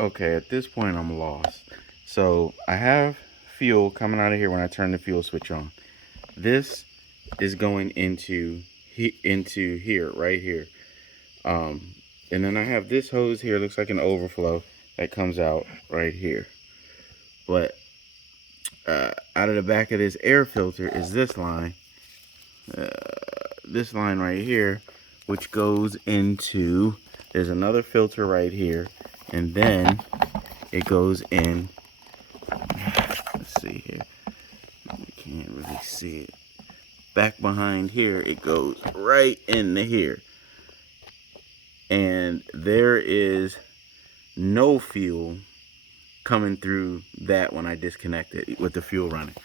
Okay, at this point I'm lost. So I have fuel coming out of here when I turn the fuel switch on. This is going into here, right here. Um, and then I have this hose here, looks like an overflow that comes out right here. But out of the back of this air filter is uh, this line right here, which goes into, there's another filter right here, and then it goes in, let's see here, you can't really see it, back behind here, it goes right into here, and there is no fuel coming through that when I disconnect it with the fuel running.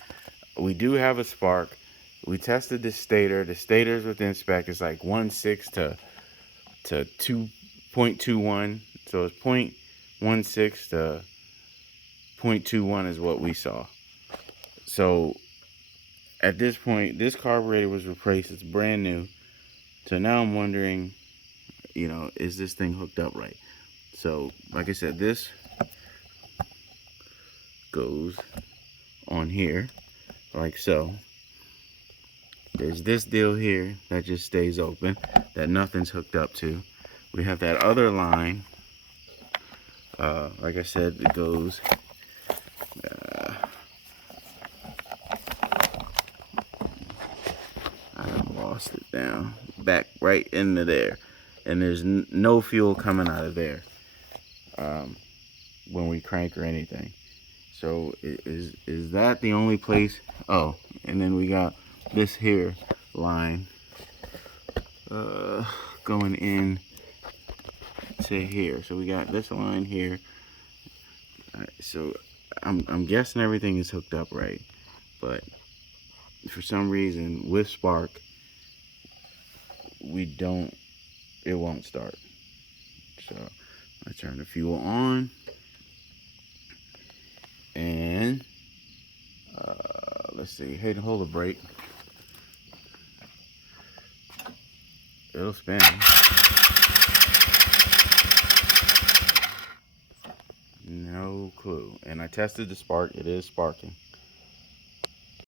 We do have a spark. We tested the stator. The stator's within spec. It's like 1.6 to 2.21. So it's 0.16 to 0.21 is what we saw. So at this point, this carburetor was replaced. It's brand new. So now I'm wondering, is this thing hooked up right? So like I said, this goes on here like so. There's this deal here that just stays open, that nothing's hooked up to. We have that other line, like I said, it goes I lost it down back right into there, and there's no fuel coming out of there when we crank or anything. So is that the only place? Oh, and then we got this here line going in to here. So we got this line here. So I'm guessing everything is hooked up right, but for some reason with spark it won't start. So I turn the fuel on, and let's see, hey, hold the brake, it'll spin. No clue. And I tested the spark, it is sparking.